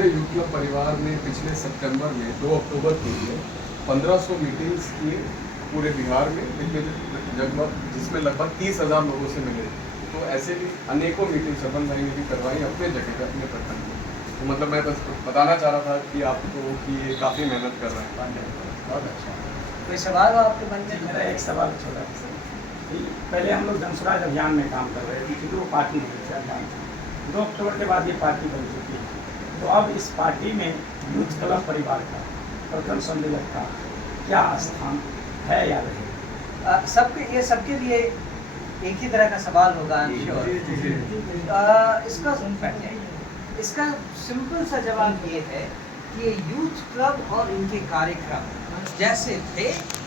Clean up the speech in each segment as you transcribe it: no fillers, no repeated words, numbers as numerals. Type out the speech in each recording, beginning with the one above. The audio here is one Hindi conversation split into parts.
पूरे यूथ क्लब परिवार ने पिछले सितंबर में 2 अक्टूबर के लिए 1500 मीटिंग्स की पूरे बिहार में, जिसमें लगभग 30,000 लोगों से मिले। तो ऐसे भी अनेकों मीटिंग सरपंच भाई ने भी करवाई अपने जगह पे, अपने प्रखंड में। तो मतलब मैं बस बताना चाह रहा था कि आपको कि ये काफ़ी मेहनत कर रहे हैं। बहुत अच्छा। कोई सवाल हो आपके मन में? मेरा एक सवाल छोटा सा कि पहले हम लोग जनसुराज अभियान में काम कर रहे थे, क्योंकि वो पार्टी नहीं थी, अभियान था। 2 अक्टूबर के बाद ये पार्टी बन चुकी है। तो अब इस पार्टी में यूथ क्लब परिवार का, प्रखंड संयोजक का क्या स्थान है या रहेगा? सबके ये सबके लिए एक ही तरह का सवाल होगा। इसका सिंपल सा जवाब ये है कि ये यूथ क्लब और इनके कार्यक्रम जैसे थे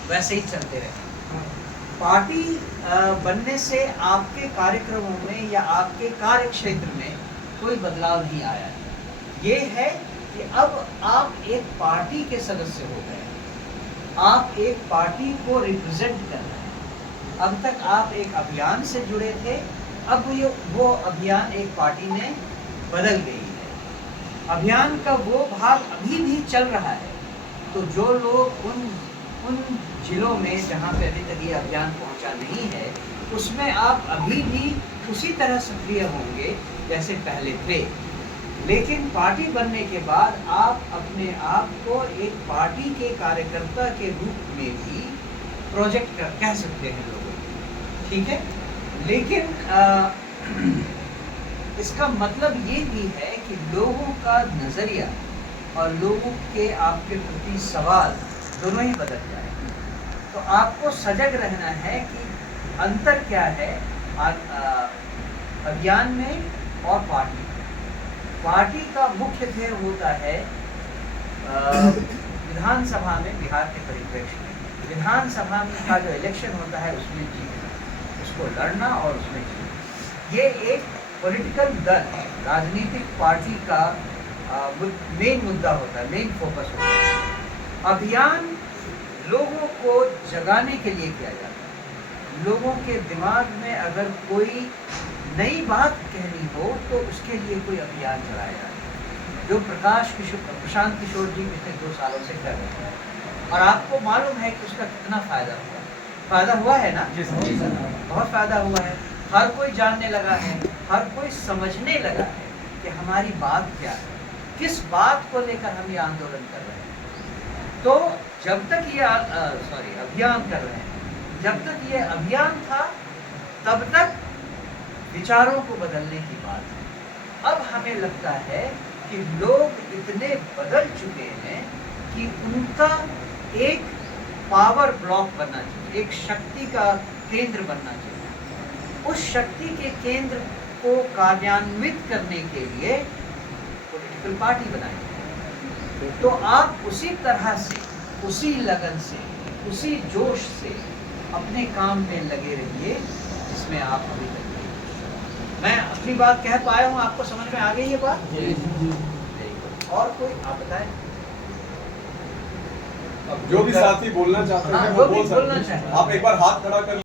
वैसे ही चलते रहे। पार्टी बनने से आपके कार्यक्रमों में या आपके कार्य क्षेत्र में कोई बदलाव नहीं आया है। ये है कि अब आप एक पार्टी के सदस्य हो गए, आप एक पार्टी को रिप्रेजेंट कर रहे हैं। अब तक आप एक अभियान से जुड़े थे, अब वो अभियान एक पार्टी ने बदल गई है। अभियान का वो भाग अभी भी चल रहा है। तो जो लोग उन जिलों में जहाँ पे अभी तक ये अभियान पहुँचा नहीं है, उसमें आप अभी भी उसी तरह सक्रिय होंगे जैसे पहले थे। लेकिन पार्टी बनने के बाद आप अपने आप को एक पार्टी के कार्यकर्ता के रूप में भी प्रोजेक्ट कह सकते हैं लोगों को, ठीक है। लेकिन इसका मतलब ये भी है कि लोगों का नज़रिया और लोगों के आपके प्रति सवाल दोनों ही बदल जाएंगे। तो आपको सजग रहना है कि अंतर क्या है अभियान में और पार्टी में। पार्टी का मुख्य ध्येय होता है विधानसभा में, बिहार के परिप्रेक्ष्य में विधानसभा में का जो इलेक्शन होता है उसमें जीतना, उसको लड़ना और उसमें जीतना। ये एक पॉलिटिकल दल, राजनीतिक पार्टी का मेन मुद्दा होता है, मेन फोकस होता है। अभियान लोगों को जगाने के लिए किया जाता है। लोगों के दिमाग में अगर कोई नई बात कहनी हो तो उसके लिए कोई अभियान चलाया जाए, जो प्रशांत किशोर जी पिछले 2 सालों से कर रहे हैं। और आपको मालूम है कि उसका कितना फ़ायदा हुआ है ना? बहुत फ़ायदा हुआ है। हर कोई जानने लगा है, हर कोई समझने लगा है कि हमारी बात क्या है, किस बात को लेकर हम ये आंदोलन कर रहे हैं। तो जब तक ये अभियान कर रहे हैं, जब तक ये अभियान था तब तक विचारों को बदलने की बात है। अब हमें लगता है कि लोग इतने बदल चुके हैं कि उनका एक पावर ब्लॉक बनना चाहिए, एक शक्ति का केंद्र बनना चाहिए। उस शक्ति के केंद्र को कार्यान्वित करने के लिए पॉलिटिकल पार्टी बनाई। तो आप उसी तरह से, उसी लगन से, उसी जोश से अपने काम में लगे रहिए जिसमें आप अभी लगे। मैं अपनी बात कह पाया हूँ, आपको समझ में आ गई ये बात? और कोई आप बताएं। जो भी साथी बोलना चाहते हैं वो बोल सकते हैं। आप एक बार हाथ खड़ा कर